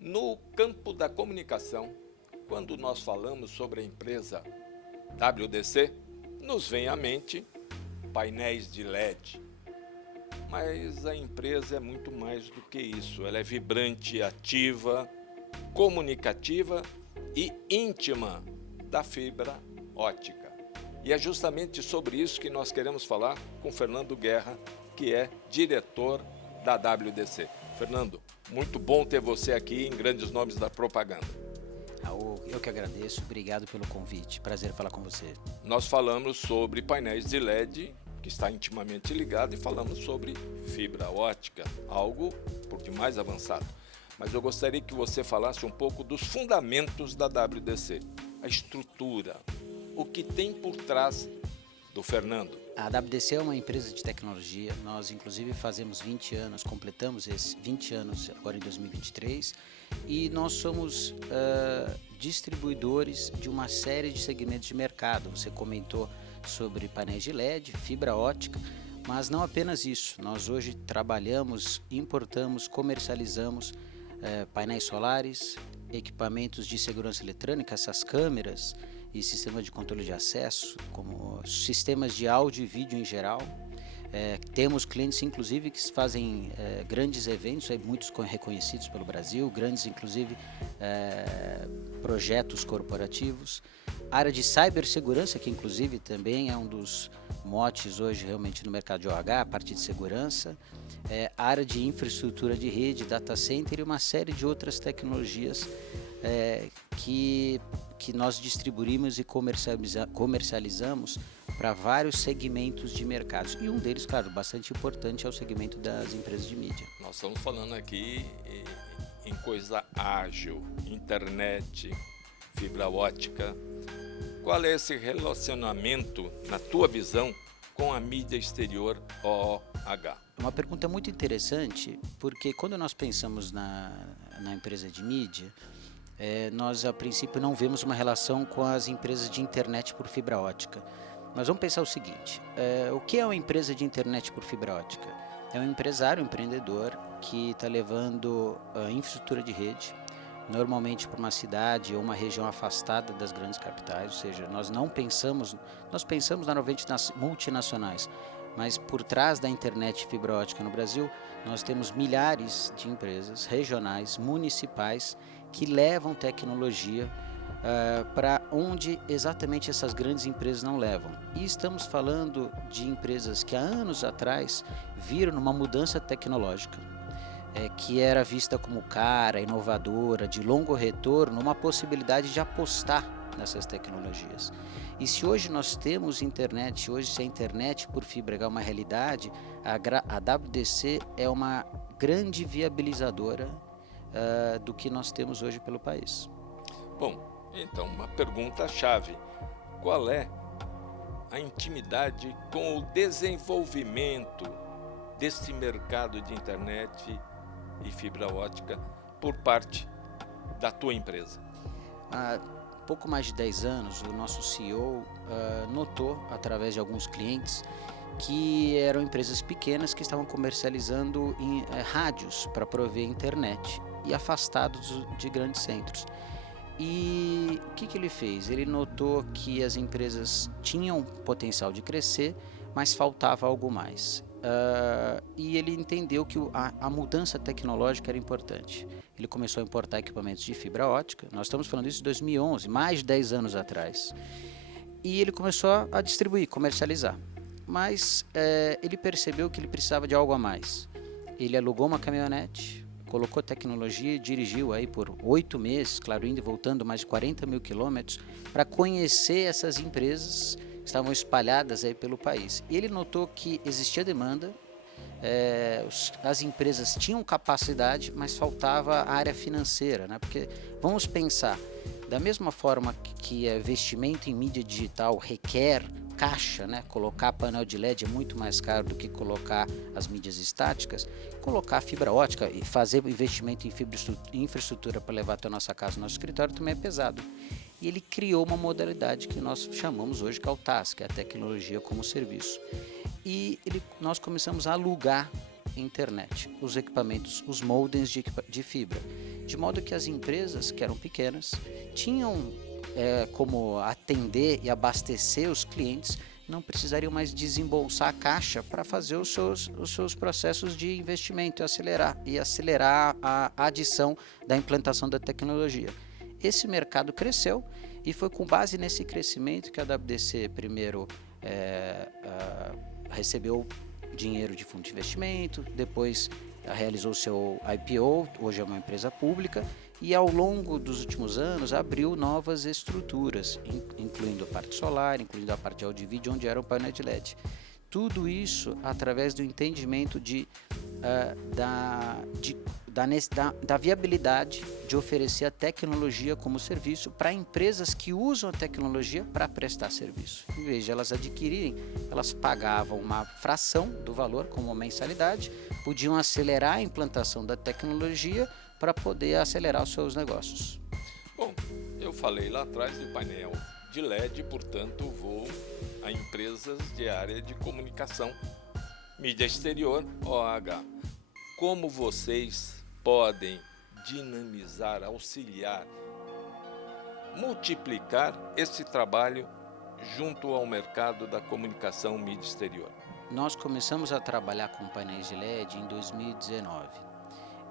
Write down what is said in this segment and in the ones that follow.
No campo da comunicação, quando nós falamos sobre a empresa WDC, nos vem à mente painéis de LED. Mas a empresa é muito mais do que isso. Ela é vibrante, ativa, comunicativa e íntima da fibra ótica. E é justamente sobre isso que nós queremos falar com Fernando Guerra, que é diretor da WDC. Fernando, muito bom ter você aqui em Grandes Nomes da Propaganda. Raul, eu que agradeço, obrigado pelo convite, prazer falar com você. Nós falamos sobre painéis de LED, que está intimamente ligado, e falamos sobre fibra ótica, algo por demais avançado. Mas eu gostaria que você falasse um pouco dos fundamentos da WDC, a estrutura, o que tem por trás do Fernando. A WDC é uma empresa de tecnologia, nós inclusive fazemos 20 anos, completamos esses 20 anos agora em 2023, e nós somos distribuidores de uma série de segmentos de mercado. Você comentou sobre painéis de LED, fibra ótica, mas não apenas isso. Nós hoje trabalhamos, importamos, comercializamos painéis solares, equipamentos de segurança eletrônica, essas câmeras e sistemas de controle de acesso, como sistemas de áudio e vídeo em geral. Temos clientes inclusive que fazem grandes eventos, muitos reconhecidos pelo Brasil, grandes inclusive projetos corporativos. A área de cibersegurança, que inclusive também é um dos motes hoje realmente no mercado de OH, a parte de segurança. A área de infraestrutura de rede, data center e uma série de outras tecnologias que nós distribuímos e comercializamos para vários segmentos de mercados. E um deles, claro, bastante importante é o segmento das empresas de mídia. Nós estamos falando aqui em coisa ágil, internet, fibra ótica. Qual é esse relacionamento, na tua visão, com a mídia exterior OH? É uma pergunta muito interessante, porque quando nós pensamos na empresa de mídia, nós a princípio não vemos uma relação com as empresas de internet por fibra ótica. Mas vamos pensar o seguinte, o que é uma empresa de internet por fibra ótica? É um empresário, um empreendedor que está levando a infraestrutura de rede, normalmente para uma cidade ou uma região afastada das grandes capitais, ou seja, nós pensamos normalmente nas multinacionais, mas por trás da internet fibra ótica no Brasil, nós temos milhares de empresas regionais, municipais, que levam tecnologia para onde exatamente essas grandes empresas não levam. E estamos falando de empresas que há anos atrás viram uma mudança tecnológica, que era vista como cara, inovadora, de longo retorno, uma possibilidade de apostar nessas tecnologias. E se hoje nós temos internet, se a internet por fibra é uma realidade, a WDC é uma grande viabilizadora do que nós temos hoje pelo país. Bom, então uma pergunta-chave: qual é a intimidade com o desenvolvimento desse mercado de internet e fibra ótica por parte da tua empresa? Há pouco mais de 10 anos, o nosso CEO notou, através de alguns clientes, que eram empresas pequenas que estavam comercializando em rádios para prover internet e afastados de grandes centros. E o que ele fez? Ele notou que as empresas tinham potencial de crescer, mas faltava algo mais. E ele entendeu que a mudança tecnológica era importante. Ele começou a importar equipamentos de fibra ótica. Nós estamos falando isso em 2011, mais de 10 anos atrás. E ele começou a distribuir, comercializar. Mas ele percebeu que ele precisava de algo a mais. Ele alugou uma caminhonete, colocou tecnologia e dirigiu aí por 8 meses, claro, indo e voltando mais de 40 mil quilômetros, para conhecer essas empresas que estavam espalhadas aí pelo país. E ele notou que existia demanda, as empresas tinham capacidade, mas faltava a área financeira, né? Porque vamos pensar, da mesma forma que investimento em mídia digital requer caixa, né? Colocar painel de LED é muito mais caro do que colocar as mídias estáticas. Colocar fibra ótica e fazer investimento em infraestrutura para levar até a nossa casa, nosso escritório, também é pesado. E ele criou uma modalidade que nós chamamos hoje que é o TaaS, que é a tecnologia como serviço. E nós começamos a alugar internet, os equipamentos, os modems de fibra. de modo que as empresas que eram pequenas tinham como atender e abastecer os clientes, não precisariam mais desembolsar a caixa para fazer os seus processos de investimento e acelerar a adição da implantação da tecnologia. Esse mercado cresceu e foi com base nesse crescimento que a WDC primeiro recebeu dinheiro de fundo de investimento, depois realizou seu IPO, hoje é uma empresa pública, e ao longo dos últimos anos abriu novas estruturas, incluindo a parte solar, incluindo a parte de áudio e vídeo, onde era o painel de LED. Tudo isso através do entendimento da viabilidade de oferecer a tecnologia como serviço para empresas que usam a tecnologia para prestar serviço. Em vez de elas adquirirem, elas pagavam uma fração do valor como mensalidade, podiam acelerar a implantação da tecnologia para poder acelerar os seus negócios. Bom, eu falei lá atrás de painel de LED, portanto vou a empresas de área de comunicação, mídia exterior, OH. Como vocês podem dinamizar, auxiliar, multiplicar esse trabalho junto ao mercado da comunicação mídia exterior? Nós começamos a trabalhar com painéis de LED em 2019.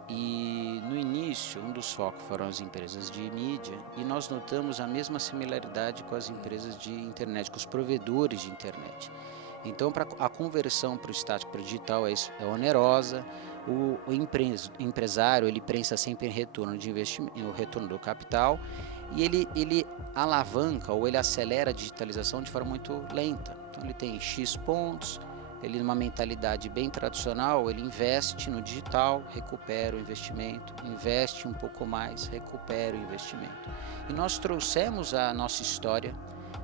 E no início, um dos focos foram as empresas de mídia, e nós notamos a mesma similaridade com as empresas de internet, com os provedores de internet. Então, a conversão para o estático para o digital é onerosa. O empresário ele pensa sempre em retorno de investimento, o retorno do capital, e ele alavanca ou ele acelera a digitalização de forma muito lenta. Então, ele tem X pontos. Ele, numa mentalidade bem tradicional, ele investe no digital, recupera o investimento, investe um pouco mais, recupera o investimento. E nós trouxemos a nossa história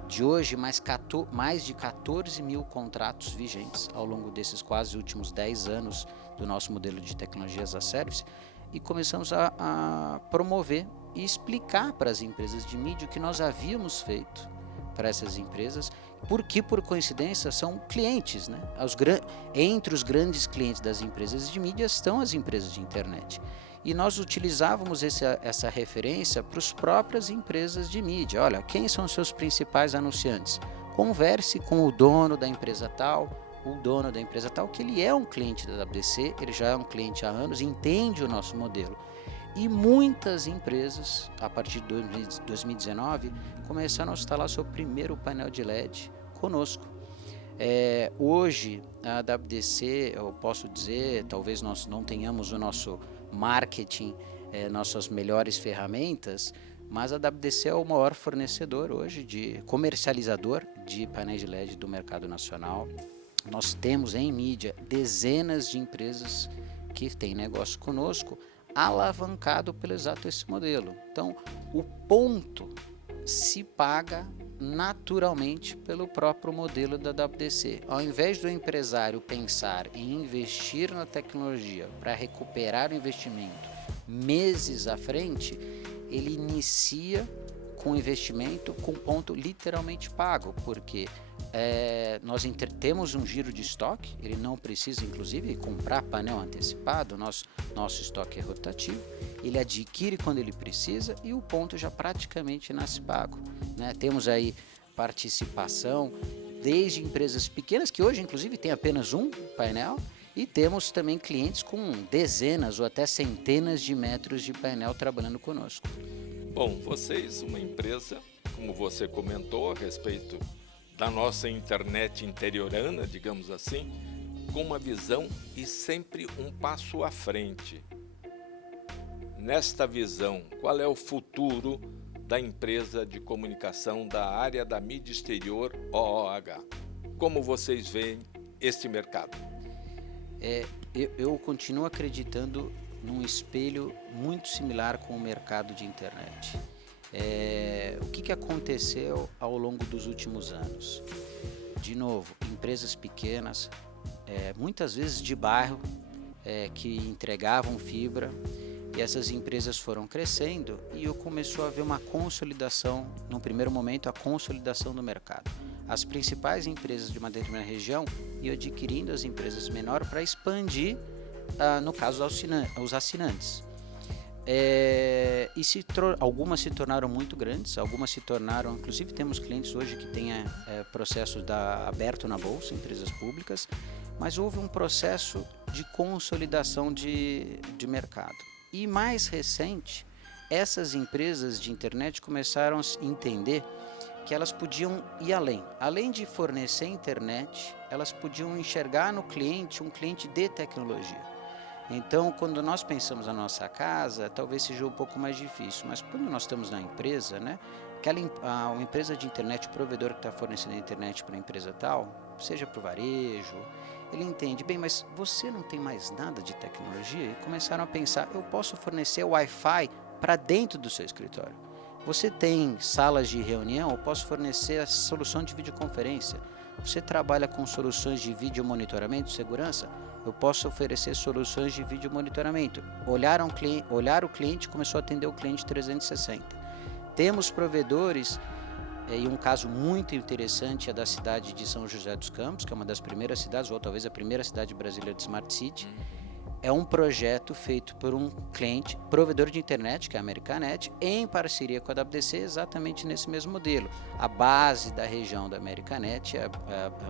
de hoje, mais de 14 mil contratos vigentes ao longo desses quase últimos 10 anos do nosso modelo de tecnologia as a service, e começamos a promover e explicar para as empresas de mídia o que nós havíamos feito para essas empresas, porque por coincidência são clientes, né? Entre os grandes clientes das empresas de mídia estão as empresas de internet. E nós utilizávamos essa referência para as próprias empresas de mídia. Olha, quem são os seus principais anunciantes? Converse com o dono da empresa tal, que ele é um cliente da WDC, ele já é um cliente há anos, entende o nosso modelo. E muitas empresas, a partir de 2019, começaram a instalar seu primeiro painel de LED conosco. Hoje, a WDC, eu posso dizer, talvez nós não tenhamos o nosso marketing, nossas melhores ferramentas, mas a WDC é o maior fornecedor hoje, comercializador de painéis de LED do mercado nacional. Nós temos em mídia dezenas de empresas que têm negócio conosco, alavancado pelo exato esse modelo. Então, o ponto se paga naturalmente pelo próprio modelo da WDC. Ao invés do empresário pensar em investir na tecnologia para recuperar o investimento meses à frente, ele inicia com o investimento com ponto literalmente pago, porque nós temos um giro de estoque, ele não precisa inclusive comprar painel antecipado, nosso estoque é rotativo, ele adquire quando ele precisa e o ponto já praticamente nasce pago, né? Temos aí participação desde empresas pequenas que hoje inclusive tem apenas um painel, e temos também clientes com dezenas ou até centenas de metros de painel trabalhando conosco. Bom, vocês, uma empresa, como você comentou a respeito da nossa internet interiorana, digamos assim, com uma visão e sempre um passo à frente. Nesta visão, qual é o futuro da empresa de comunicação da área da mídia exterior OOH? Como vocês veem este mercado? Eu continuo acreditando num espelho muito similar com o mercado de internet. O que aconteceu ao longo dos últimos anos? De novo, empresas pequenas, muitas vezes de bairro, que entregavam fibra, e essas empresas foram crescendo e começou a haver uma consolidação, no primeiro momento, a consolidação do mercado. As principais empresas de uma determinada região iam adquirindo as empresas menores para expandir, no caso, os assinantes. Algumas se tornaram muito grandes, algumas se tornaram, inclusive temos clientes hoje que têm processos aberto na bolsa, empresas públicas, mas houve um processo de consolidação de mercado. E mais recente, essas empresas de internet começaram a entender que elas podiam ir além de fornecer internet, elas podiam enxergar no cliente um cliente de tecnologia. Então, quando nós pensamos na nossa casa, talvez seja um pouco mais difícil, mas quando nós estamos na empresa, né, uma empresa de internet, o provedor que está fornecendo a internet para a empresa tal, seja para o varejo, ele entende, bem, mas você não tem mais nada de tecnologia? E começaram a pensar, eu posso fornecer Wi-Fi para dentro do seu escritório. Você tem salas de reunião, eu posso fornecer a solução de videoconferência. Você trabalha com soluções de vídeo monitoramento, segurança? Eu posso oferecer soluções de vídeo monitoramento. Olhar o cliente, começou a atender o cliente 360. Temos provedores, e um caso muito interessante é da cidade de São José dos Campos, que é uma das primeiras cidades, ou talvez a primeira cidade brasileira de Smart City. É um projeto feito por um cliente, provedor de internet, que é a Americanet, em parceria com a WDC, exatamente nesse mesmo modelo. A base da região da Americanet,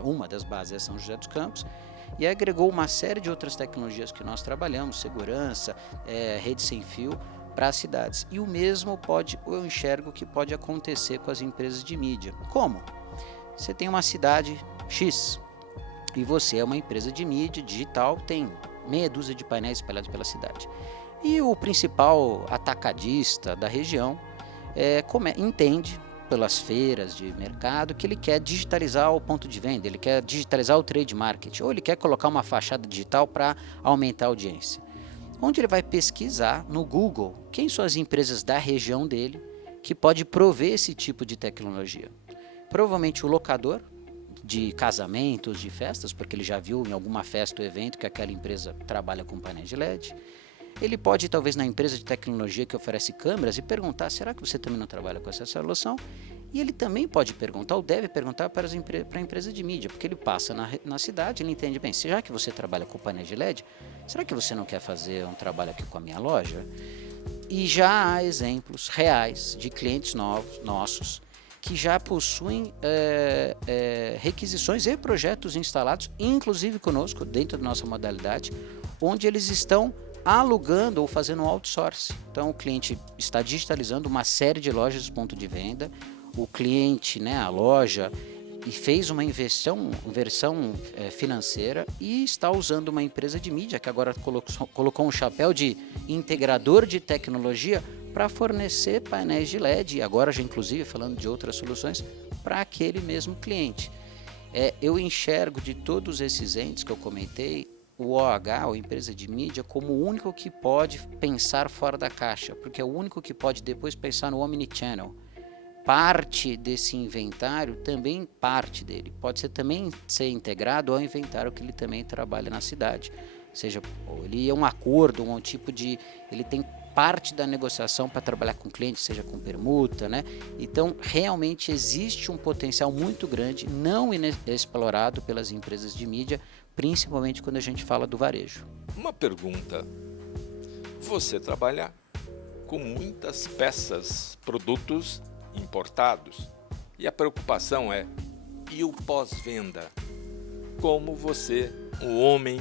uma das bases é São José dos Campos, e agregou uma série de outras tecnologias que nós trabalhamos, segurança, rede sem fio, para as cidades. E o mesmo eu enxergo que pode acontecer com as empresas de mídia. Como? Você tem uma cidade X, e você é uma empresa de mídia digital, tem meia dúzia de painéis espalhados pela cidade. E o principal atacadista da região entende, pelas feiras de mercado, que ele quer digitalizar o ponto de venda, ele quer digitalizar o trade market, ou ele quer colocar uma fachada digital para aumentar a audiência. Onde ele vai pesquisar no Google quem são as empresas da região dele que pode prover esse tipo de tecnologia. Provavelmente o locador de casamentos, de festas, porque ele já viu em alguma festa ou evento que aquela empresa trabalha com painéis de LED. Ele pode, talvez, na empresa de tecnologia que oferece câmeras e perguntar, será que você também não trabalha com essa solução? E ele também pode perguntar, ou deve perguntar para a empresa de mídia, porque ele passa na cidade, ele entende, bem, já que você trabalha com painéis de LED, será que você não quer fazer um trabalho aqui com a minha loja? E já há exemplos reais de clientes nossos que já possuem requisições e projetos instalados, inclusive conosco, dentro da nossa modalidade, onde eles estão alugando ou fazendo outsourcing. Então, o cliente está digitalizando uma série de lojas de ponto de venda, o cliente, a loja, e fez uma inversão financeira e está usando uma empresa de mídia que agora colocou um chapéu de integrador de tecnologia para fornecer painéis de LED, e agora já inclusive falando de outras soluções, para aquele mesmo cliente. Eu enxergo de todos esses entes que eu comentei, o OH, ou empresa de mídia, como o único que pode pensar fora da caixa, porque é o único que pode depois pensar no omnichannel. Parte desse inventário, também parte dele, pode também ser integrado ao inventário que ele também trabalha na cidade. Ou seja, ele é um acordo, um tipo de... ele tem parte da negociação para trabalhar com cliente, seja com permuta, Então, realmente existe um potencial muito grande, não inexplorado pelas empresas de mídia, principalmente quando a gente fala do varejo. Uma pergunta. Você trabalha com muitas peças, produtos importados, e a preocupação é, e o pós-venda? Como você, um homem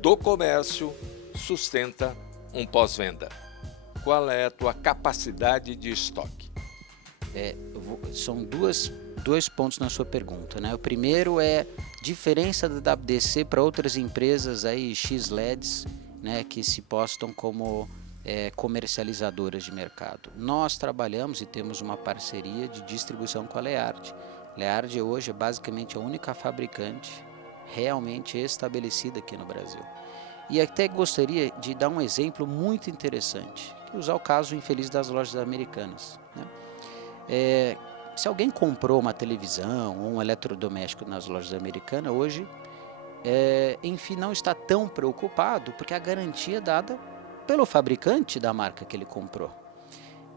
do comércio, sustenta um pós-venda? Qual é a tua capacidade de estoque? São dois pontos na sua pergunta, O primeiro é diferença da WDC para outras empresas aí, X-LEDs, que se postam como comercializadoras de mercado. Nós trabalhamos e temos uma parceria de distribuição com a Leard. Leard hoje é basicamente a única fabricante realmente estabelecida aqui no Brasil. E até gostaria de dar um exemplo muito interessante, usar o caso infeliz das lojas americanas. Se alguém comprou uma televisão ou um eletrodoméstico nas lojas americanas, hoje, enfim, não está tão preocupado, porque a garantia é dada pelo fabricante da marca que ele comprou.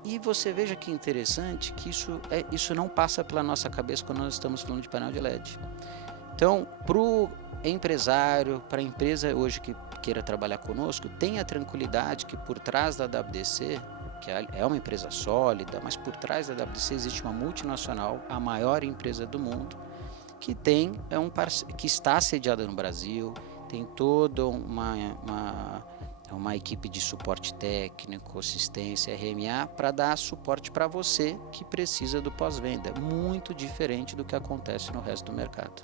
E você veja que interessante que isso não passa pela nossa cabeça quando nós estamos falando de painel de LED. Então, para o empresário, para a empresa hoje que queira trabalhar conosco, tenha tranquilidade que por trás da WDC, que é uma empresa sólida, mas por trás da WDC existe uma multinacional, a maior empresa do mundo, que que está sediada no Brasil, tem toda uma equipe de suporte técnico, assistência, RMA, para dar suporte para você que precisa do pós-venda, muito diferente do que acontece no resto do mercado.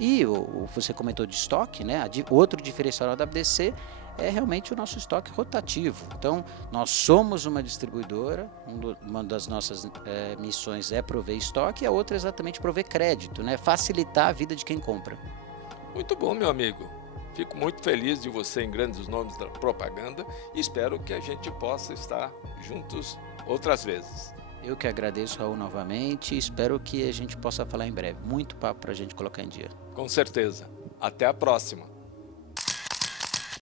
E você comentou de estoque, né? Outro diferencial da WDC é realmente o nosso estoque rotativo. Então, nós somos uma distribuidora, uma das nossas missões é prover estoque, e a outra é exatamente prover crédito, né? Facilitar a vida de quem compra. Muito bom, meu amigo. Fico muito feliz de você em Grandes Nomes da Propaganda e espero que a gente possa estar juntos outras vezes. Eu que agradeço, Raul, novamente, e espero que a gente possa falar em breve. Muito papo para a gente colocar em dia. Com certeza. Até a próxima.